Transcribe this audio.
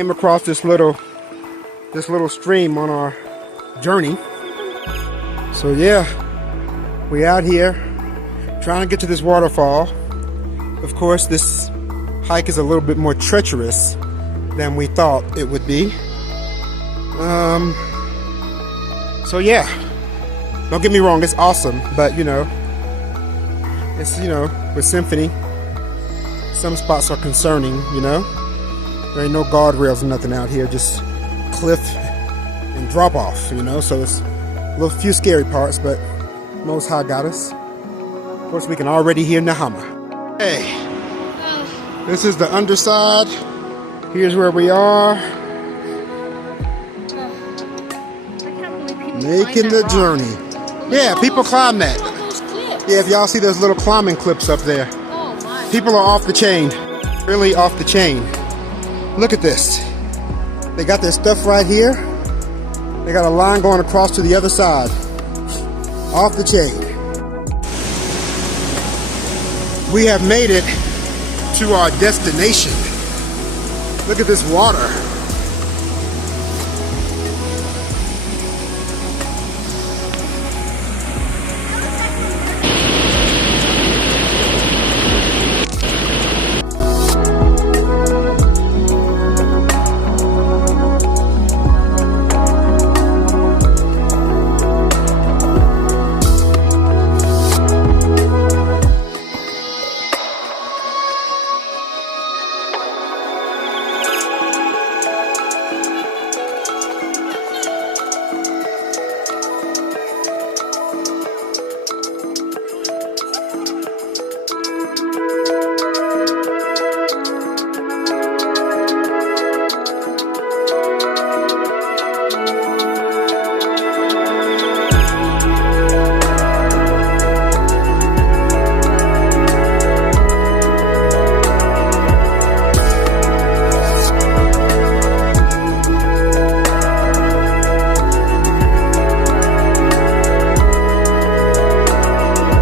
Came across this little stream on our journey. So yeah, we out here trying to get to this waterfall. Of course, this hike is a little bit more treacherous than we thought it would be. So yeah, don't get me wrong, it's awesome, but it's, with Symphony, some spots are concerning, There ain't no guardrails or nothing out here, just cliff and drop off, so it's a little few scary parts, but Most High got us. Of course, we can already hear Nahama. Hey, this is the underside. Here's where we are. Making the journey. Yeah, people climb that. Yeah, if y'all see those little climbing clips up there. People are off the chain. Really off the chain. Look at this. They got their stuff right here. They got a line going across to the other side. Off the chain. We have made it to our destination. Look at this water.